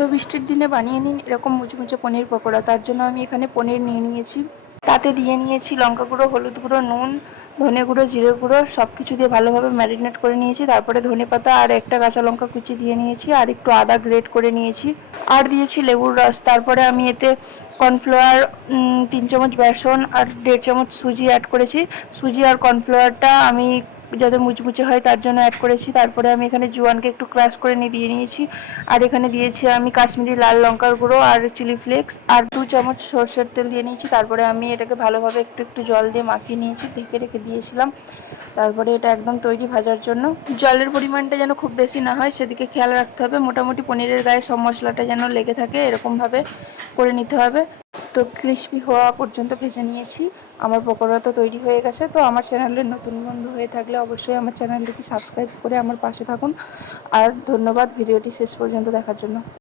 তো বৃষ্টির দিনে বানিয়ে নিন এরকম মুচমুচে পনির পকোড়া। তার জন্য আমি এখানে পনির নিয়ে নিয়েছি, তাতে দিয়ে নিয়েছি লঙ্কা গুঁড়ো, হলুদ গুঁড়ো, নুন, ধনে গুঁড়ো, জিরে গুঁড়ো, সব কিছু দিয়ে ভালোভাবে ম্যারিনেট করে নিয়েছি। তারপরে ধনে পাতা আর একটা কাঁচা লঙ্কা কুচি দিয়ে নিয়েছি, আর একটু আদা গ্রেট করে নিয়েছি, আর দিয়েছি লেবুর রস। তারপরে আমি এতে কর্নফ্লাওয়ার 3 চামচ, বেসন আর 1.5 চামচ সুজি অ্যাড করেছি। সুজি আর কর্নফ্লাওয়ারটা আমি যাতে মুচমুচে হয় তার জন্য অ্যাড করেছি। তারপরে আমি এখানে জোয়ানকে একটু ক্রাশ করে দিয়ে নিয়েছি, আর এখানে দিয়েছি আমি কাশ্মীরি লাল লঙ্কার গুঁড়ো আর চিলি ফ্লেক্স, আর 2 চামচ সরষের তেল দিয়ে নিয়েছি। তারপরে আমি এটাকে ভালোভাবে একটু একটু জল দিয়ে মাখিয়ে নিয়েছি, ঢেকে রেখে দিয়েছিলাম। তারপরে এটা একদম তৈরি ভাজার জন্য। জলের পরিমাণটা যেন খুব বেশি না হয় সেদিকে খেয়াল রাখতে হবে। মোটামুটি পনিরের গায়ে সব মশলাটা যেন লেগে থাকে এরকমভাবে করে নিতে হবে। তো ক্রিস্পি হওয়া পর্যন্ত ভেজে নিয়েছি। আমার পকোড়া তো তৈরি হয়ে গেছে। তো আমার চ্যানেলের নতুন বন্ধু হয়ে থাকলে অবশ্যই আমার চ্যানেলটিকে সাবস্ক্রাইব করে আমার পাশে থাকুন। আর ধন্যবাদ ভিডিওটি শেষ পর্যন্ত দেখার জন্য।